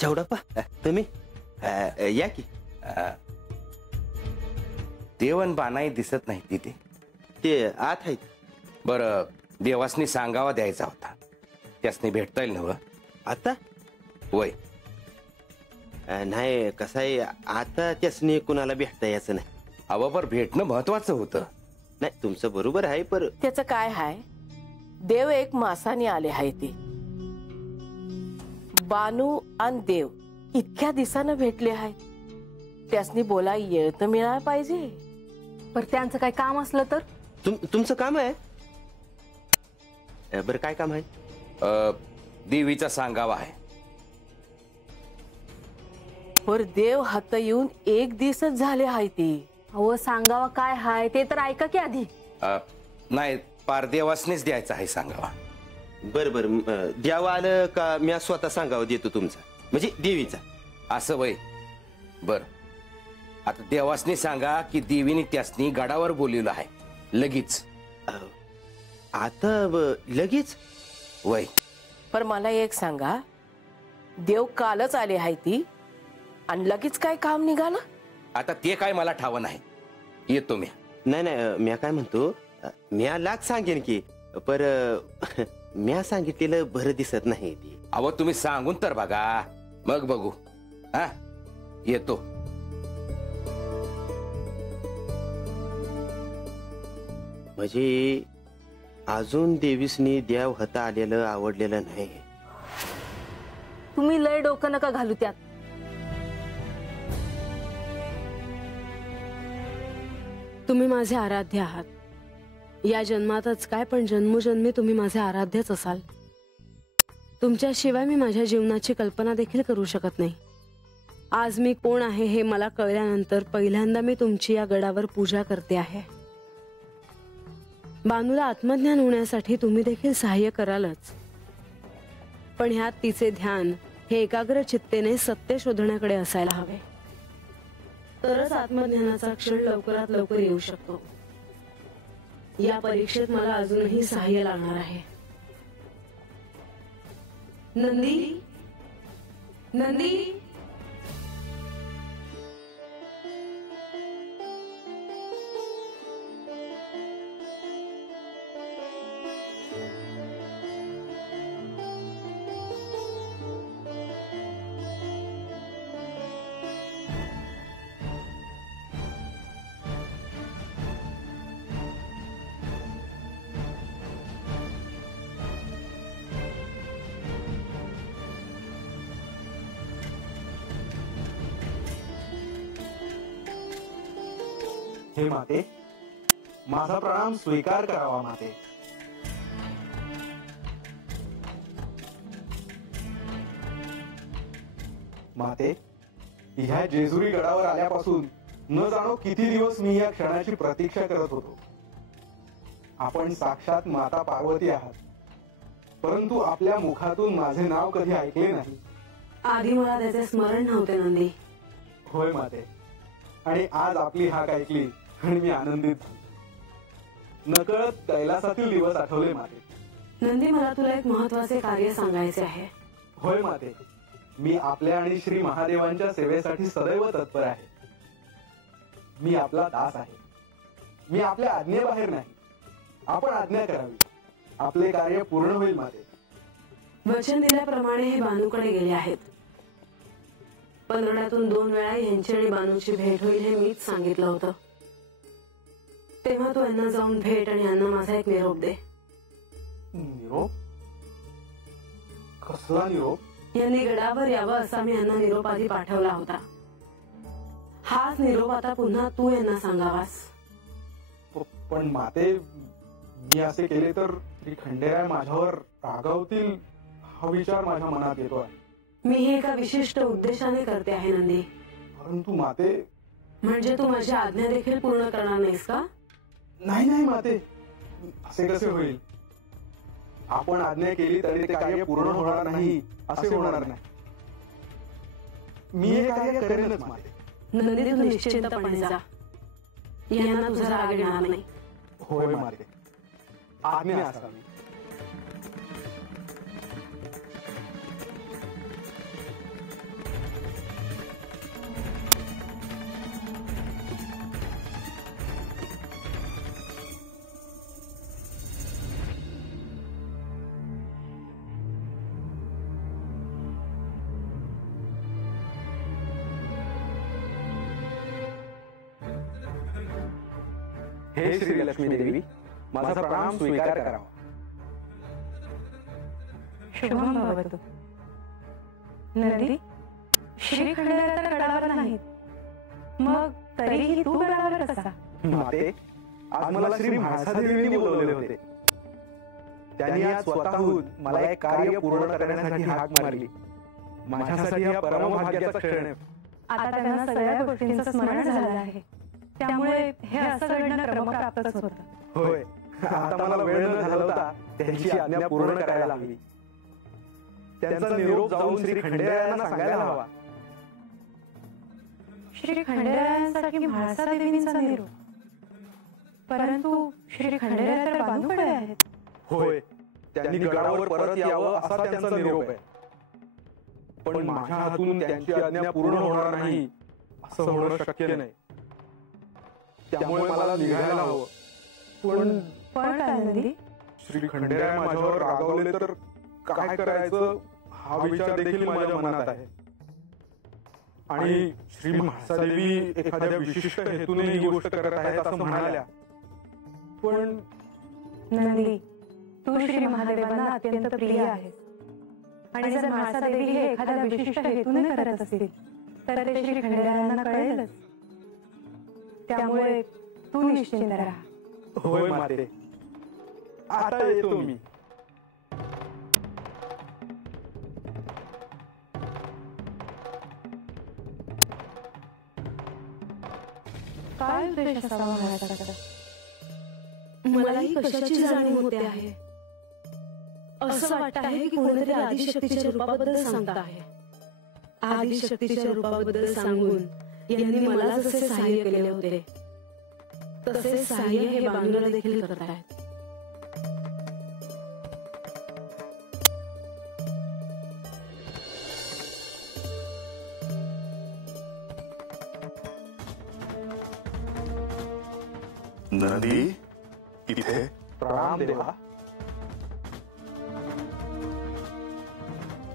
चौडाप्पा तुम्ही या की. देवन बानाई दिसत नाही तिथे. ते आत आहेत. बरं, देवासनी सांगावा द्यायचा होता. त्यासनी भेटता येईल नव आता? वय नाही, कसं आहे आता त्यासनी कुणाला भेटता यायचं नाही. अवाबर भेटणं महत्वाचं होतं. नाही, तुमचं बरोबर आहे, पर त्याचं काय हाय, देव एक मासाने आले आहे. ते बानू आणि देव इतक्या दिवसानं भेटले आहेत. त्यासनी बोला येळ तर मिळायला पाहिजे. पर त्यांचं काय काम असलं तर? तुमचं काम आहे. बरं, काय काम आहे? देवीचा सांगावा आहे. पर देव हात येऊन एक दिवसच झाले आहे. ते अहो सांगावा काय हाय ते तर ऐका की आधी. नाही, पार देवासनीच द्यायचा आहे सांगावा. बरं बरं, द्यावं आलं का मी स्वतः सांगावं देतो तुमचा, म्हणजे देवीचा. असं वय. बर, आता देवासनी सांगा की देवीने त्यासनी गडावर बोलवलं आहे लगेच. आता लगेच? वय. पर मला एक सांगा, देव कालच आले आहे ती आणि लगेच काय काम निघालं? आता ते काय मला ठाव नाही. येतो मी. नाही नाही, मी काय म्हणतो, मी लाख सांगेन की, पर मी सांगितलेलं बरं दिसत नाही. अहो तुम्ही सांगून तर बघा, मग बघू. हा, येतो. म्हणजे अजून देवीसनी देव हाता आलेलं आवडलेलं नाही. तुम्ही लय डोकं नका घालू त्यात. तुम्ही माझे आराध्य आहात. या जन्मातच काय, पण जन्मोजन्मी तुम्ही माझे आराध्यच असाल. तुमच्याशिवाय मी माझ्या जीवनाची कल्पना देखील करू शकत नाही. आज मी कोण आहे हे मला कळल्यानंतर पहिल्यांदा मी तुमची या गडावर पूजा करते आहे. बानूला आत्मज्ञान होण्यासाठी तुम्ही देखील सहाय्य करालच, पण ह्यात तिचे ध्यान हे एकाग्र चित्तेने सत्य शोधण्याकडे असायला हवे. तरच आत्मज्ञानाचा क्षण लवकरात लवकर येऊ शकतो. या परीक्षेत मला अजूनही सहाय्य लागणार आहे. नंदी, नंदी, हे माते, माझा प्रणाम स्वीकार करावा माते. माते, ह्या जेजुरी गडावर आल्यापासून न जाणो किती दिवस मी या क्षणाची प्रतीक्षा करत होतो. आपण साक्षात माता पार्वती आहात, परंतु आपल्या मुखातून माझे नाव कधी ऐकले नाही. आधी मला त्याचे स्मरण नव्हते नंदी. होय माते, आणि आज आपली हाक ऐकली आणि मी आनंदित झालो. नकळत कैलासातील दिवस आठवले माते. नंदी, मला तुला एक महत्वाचे कार्य सांगायचे आहे. होय माते, मी आपल्या आणि श्री महादेवांच्या सेवेसाठी सदैव तत्पर आहे. मी आपला दास आहे. मी आपल्या आज्ञेबाहेर नाही. आपण आज्ञा करावी, आपले कार्य पूर्ण होईल माते. वचन दिल्याप्रमाणे हे बानूकडे गेले आहेत. 15 2 वेळा यांची आणि बानूची भेट होईल हे मीच सांगितलं होतं. तेव्हा तू यांना जाऊन भेट आणि यांना माझा एक निरोप दे. निरोप? कसला निरोप? यांनी गडावर यावं असा मी यांना निरोप आधी पाठवला होता. हाच निरोप आता पुन्हा तू यांना सांगावास. पण माते, मी असे केले तर खंडेराय माझ्यावर रागावतील हा विचार माझ्या मनात येतोय. मी हे एका विशिष्ट उद्देशाने करते आहे नंदी. परंतु माते, म्हणजे तू माझी आज्ञा देखील पूर्ण करणार नाहीस का? नाही नाही माते, असे कसे होईल? आपण आज्ञा केली तरी ते कार्य पूर्ण होणार नाही असे होणार नाही. मी हे कार्य करेनच माते. नंदी, तू निश्चिंतपणे जा. यांना तुझा राग येणार नाही. होय माते, आज्ञा असावी. हे श्री लक्ष्मी देवी, माझा प्रणाम स्वीकार करावा. शुभम भवतु. नंदी, श्री खंडेराय तर गडावर नाहीत, मग तरीही तू गडावर कसा? माते, आज मला श्री म्हाळसादेवींनी बोलवले होते. त्यांनी आज स्वतःहून मला एक कार्य पूर्ण करण्यासाठी हाक मारली. माझ्यासाठी हा परमभाग्याचा क्षण आहे. आता त्यांना सगळ्या गोष्टींचं स्मरण झालं आहे, त्यामुळे हे असं घडणं क्रमप्राप्तच होतं. होय, आता मला वेळ न घालवता त्यांची आज्ञा पूर्ण करायला हवी. त्यांचा निरोप जाऊन श्री खंडेरायांना सांगायला हवा. श्री खंडेरायांसाठी म्हाळसा देवींचा निरोप, परंतु श्री खंडेराय तर बानूकडे आहेत. होय, त्यांनी गडावर परत यावं असा त्यांचा निरोप आहे. पण माझ्या हातून त्यांची आज्ञा पूर्ण होणार नाही असं होणं शक्य नाही. त्यामुळे मला निघायला हवं. पण पण काय नंदी? श्री खंडेराय माझ्यावर रागावले तर काय करायचं हा विचार देखील माझ्या मनात आहे. आणि श्री म्हाळसादेवी एखाद्या विशिष्ट हेतूने ही गोष्ट करत आहेत असं म्हणाल्या. पण नंदी, तू श्री महादेवांना अत्यंत प्रिय आहेस, आणि जर म्हाळसा देवी हे एखाद्या विशिष्ट हेतूने करत असतील तर ते श्री खंडेरायांना कळेलच. त्यामुळे तू निश्चिंत राहा. होय माते, आता येतो मी. काय उद्देश असावा महाराजांचा? मलाही कशाची जाणीव होते आहे. असं वाटत आहे की कोणीतरी आदिशक्तीच्या रूपाबद्दल सांगत आहे. आदिशक्तीच्या रूपाबद्दल सांगून यांनी मला जसे सहाय्य केले होते तसे सहाय्य हे बानूला देखील करत आहेत. नदी इथे. प्रणाम देवा.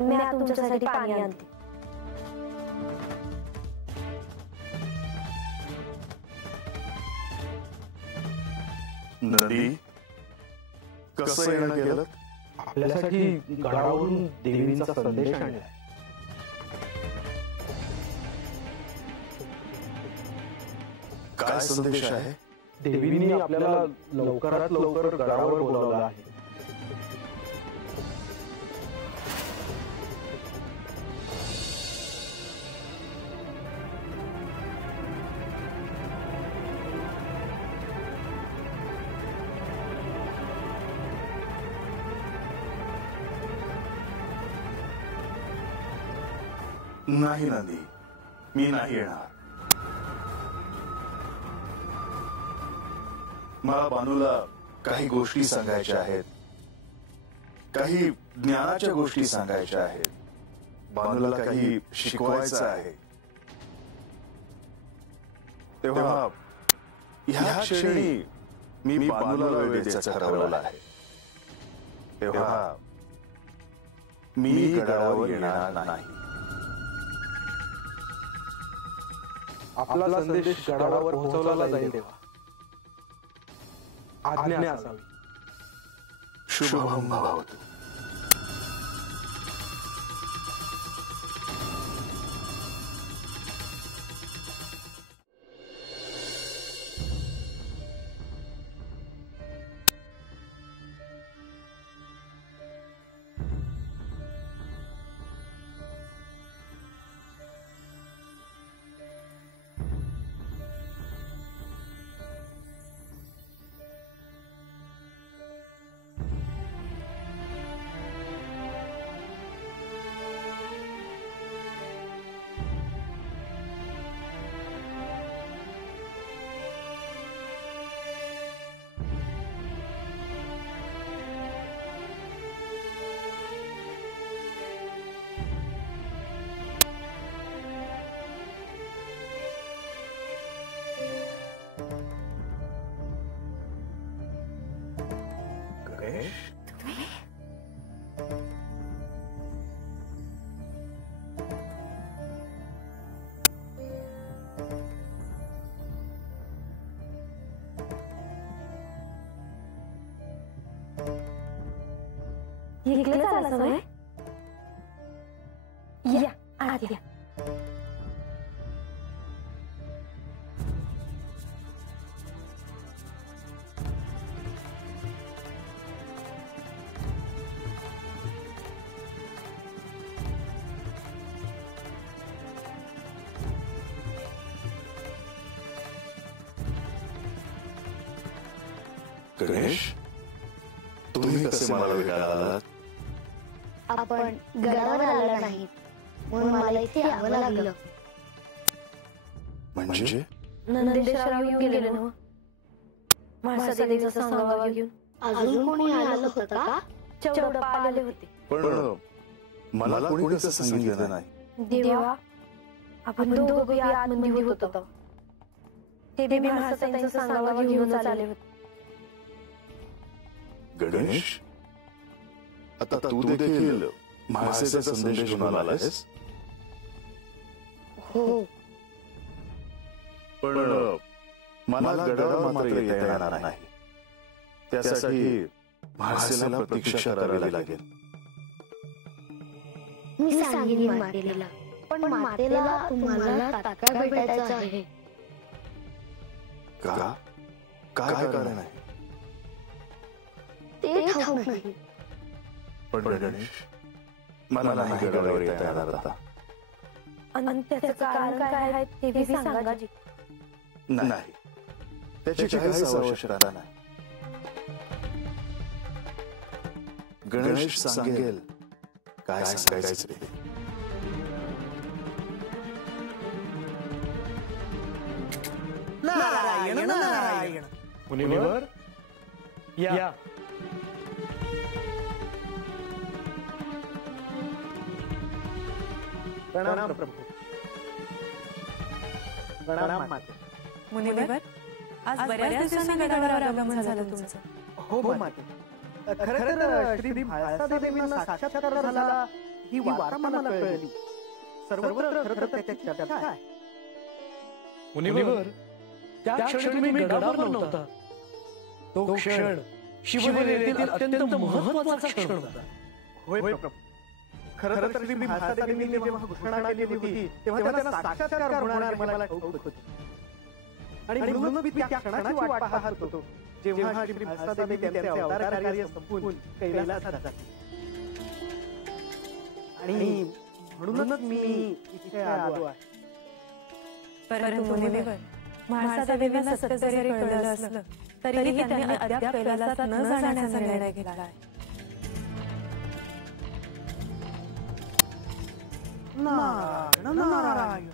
मी तुमच्यासाठी पाणी आणते. नदी, कसं येणं केलं? आपल्यासाठी गडावरून देवींचा संदेश आणलाय. काय संदेश आहे? देवींनी आपल्याला लवकरात लवकर गडावर बोलावलं आहे. नाही नदी, मी नाही येणार. मला बानूला काही गोष्टी सांगायच्या आहेत, काही ज्ञानाच्या गोष्टी सांगायच्या आहेत. बानूला काही शिकवायचं आहे. तेव्हा ह्या क्षणी मी बानूला वेळ द्यायचं ठरवलं आहे. तेव्हा मी गडावर येणार नाही. आपला संदेश गडावर पोहोचवला जाईल तेव्हा आज्ञा असावी. शुभम भवतु. इकडे आला होय? या आत या. गणेश, तुम्ही कसे मला भेटायला आलात? आपण गडावर आला नाही म्हणून मला इथे यावं लागलं. म्हणजे नंदेश्वराव येऊन गेले ना म्हाळसा देवीचा सांगावा घेऊन. अजून कोणी आलं होतं का? चौडप्पा आले होते. पण मला कोणी कसं सांगितलं नाही? देवा, आपण दोघं आतमध्ये होतो. ते बी म्हाळसा देवीचा सांगावा घेऊनच आले होते. गणेश, आता तू देखील म्हाळसेचा संदेश घेऊन आलायस? हो. पण मला गडावर मात्र येता येणार नाही. त्यासाठी म्हाळसेला प्रतीक्षा करावी लागेल. मी सांगेन मातेला, पण मातेला तुम्हाला तात्काळ भेटायचं आहे. का? काय कारण आहे? ते ठाऊक नाही. पण गणेश, मला नाही गडावर येता येणार आता. आणि त्याचं कारण काय आहे ते बी सांगा जी. नाही, त्याची काहीच आवश्यकता नाही. गणेश सांगेल काय सांगायचं ते. नारायण नारायण. मुनिवर या. प्रणाम प्रभू. प्रणाम माते. मुनिवर, आज बऱ्याच दिवसांनी गडावर आगमन झालं तुमचं. हो माते. खरं तर श्री म्हाळसा देवींना साक्षात्कार झाला ही वार्ता मला कळली. सर्वत्र खरं तर त्याची चर्चा आहे. मुनिवर, त्या क्षणी तुम्ही गडावर नव्हता. तो क्षण शिवनेरीतील अत्यंत महत्त्वाचा क्षण होता. होय प्रभू. खरं तर श्री म्हाळसा देवींनी जेव्हा घोषणा केली होती तेव्हा त्यांना साक्षात्कार होणार मला ठाऊक होतं. आणि म्हणून मी त्या क्षणाची वाट पाहत होतो जेव्हा श्री म्हाळसा देवी त्यांचे अवतार कार्य संपवून कैलासात जातील. आणि म्हणूनच मी इथे आलो आहे. परंतु मुनिवर, म्हाळसा देवींना सत्य जरी कळलं असलं तरीही त्यांनी अद्याप कैलासात न जाण्याचा निर्णय घेतला आहे. नारायण नारायण.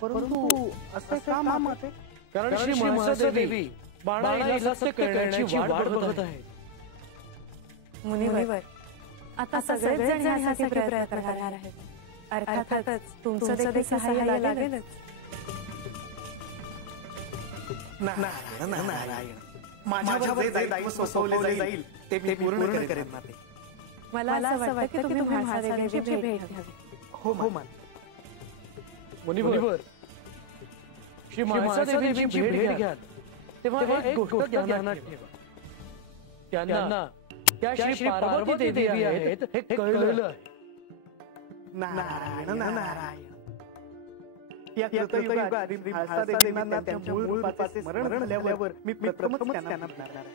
परंतु असं का माते? कारण श्री म्हाळसा देवी बाणाईला सत्य कळण्याची वाट बघत आहे. मुनिवर, आता सगळेच जण यासाठी प्रयत्न करणार आहेत. अर्थातच तुमचं देखील सहाय्य लागेलच. नारायण नारायण. माझ्यावर जे दायित्व सोपवले जाईल ते मी पूर्ण करेन माते. मला असं वाटतं की तुम्ही म्हाळसा देवीची भेट घ्यावी. हो हो मान. मुनिवर, श्री म्हाळसा देवीची भेट घ्याल तेव्हा एक गोष्ट ध्यानात ठेवा. त्यांना त्या श्री पार्वती देवी आहेत हे कळलं आहे. नारायण नारायण. या कृतयुगात श्री म्हाळसा देवींना त्यांच्या मूळ रूपाचे स्मरण झाल्यावर मी प्रथमच त्यांना भेटणार आहे.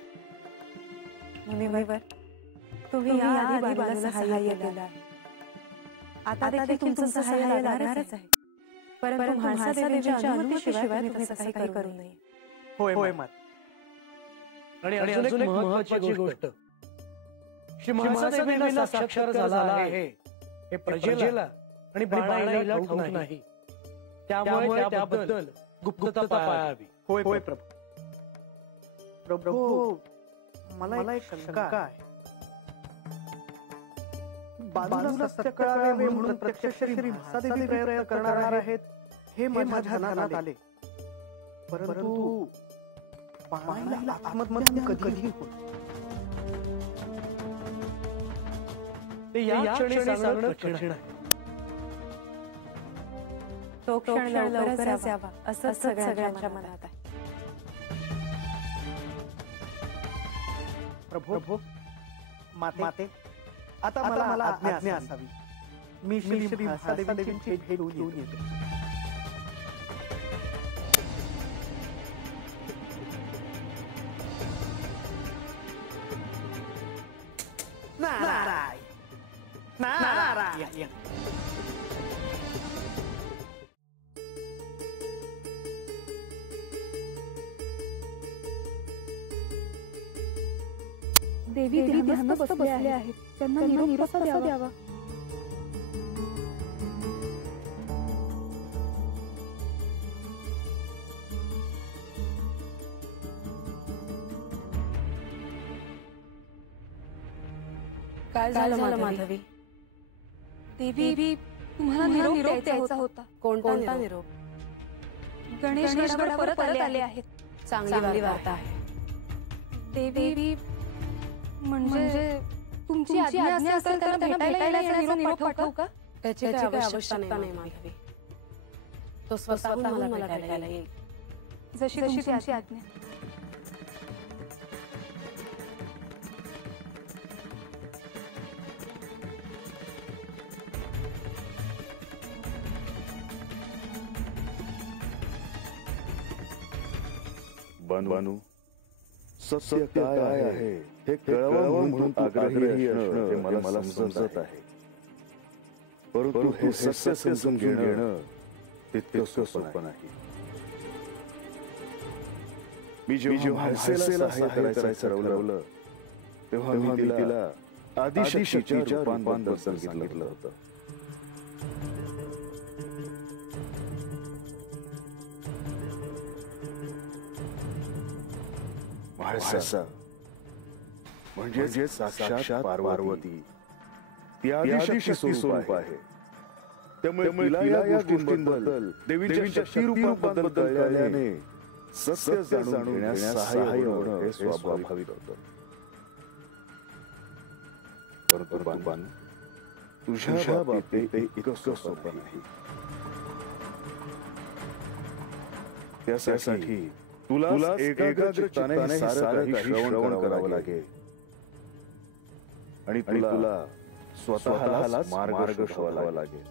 मुनिवर, तुम्ही या आधी बाजूला सहाय्य केलं आहे. आता देखील तुमचं सहाय्य लागणारच आहे. परंतु म्हाळसा देवीच्या अनुमतीशिवाय तुम्ही तसं काही करू नये. होय होय मात. आणि अजून एक महत्त्वाची गोष्ट, श्री म्हाळसा देवींना साक्षात्कार झाला आहे हे प्रजेला आणि बाणाईला ठाऊक नाही. त्यामुळे त्याबद्दल गुप्तता पाळावी. होय होय प्रभू. प्रभू, मला एक शंका आहे. बाजूला सत्य कळावे म्हणून प्रत्यक्ष श्री म्हाळसा देवी प्रयत्न करणार आहेत हे माझ्या ध्यानात आले. परंतु बाणाईला आत्मज्ञान कधी होईल ते या क्षणी सांगणं कठीण आहे. तो क्षण लवकरच यावा असं सगळ्यांच्या मनात आहे. प्रभू, माते, आता मला आज्ञा असावी. मी श्री म्हाळसादेवींची भेट घेऊन येतो. नारायण नारायण. देवी ध्यानस्थ बसले आहेत. त्यांना निरोप कसा द्यावा? काय झालं माधवी? देवी तुम्हाला निरोप द्यायचा होता. कोणता निरोप? गणेश गडावर परत आले आहेत. चांगली वार्ता आहे. देवी म्हणजे तुमची आज्ञा असेल तर त्यांना भेटायला येण्याचा निरोप पाठवू का? त्याची काही आवश्यकता नाही माधवी. तो स्वतःहून मला भेटायला येईल. जशी तुमची आज्ञा. बानू, सत्य काय आहे हे कळवावं म्हणून आग्रही असणं हे मला समजत आहे. परंतु हे सत्य समजून घेणं तितकं सोपं नाही. मी जेव्हा हसेला सहाय्य करायचं ठरवलं तेव्हा मी तिला आदिशक्तीच्या रूपांबद्दल सांगितलं होतं. म्हाळसा म्हणजे साक्षात पार्वती, ती आदिशक्ती स्वरूप आहे. त्यामुळे तिला या गोष्टींबद्दल देवीच्या शक्ती रूपांबद्दल कळल्याने सत्य जाणून घेण्यास सहाय्य होणं हे स्वाभाविक होतं. परंतु बानू, तुझ्या बाबतीत इतकं सोपं नाही. त्यासाठी तुला एकाग्र चित्ताने सारं काही श्रवण करावं लागेल आणि तुला स्वतःलाच मार्ग शोधावा लागेल.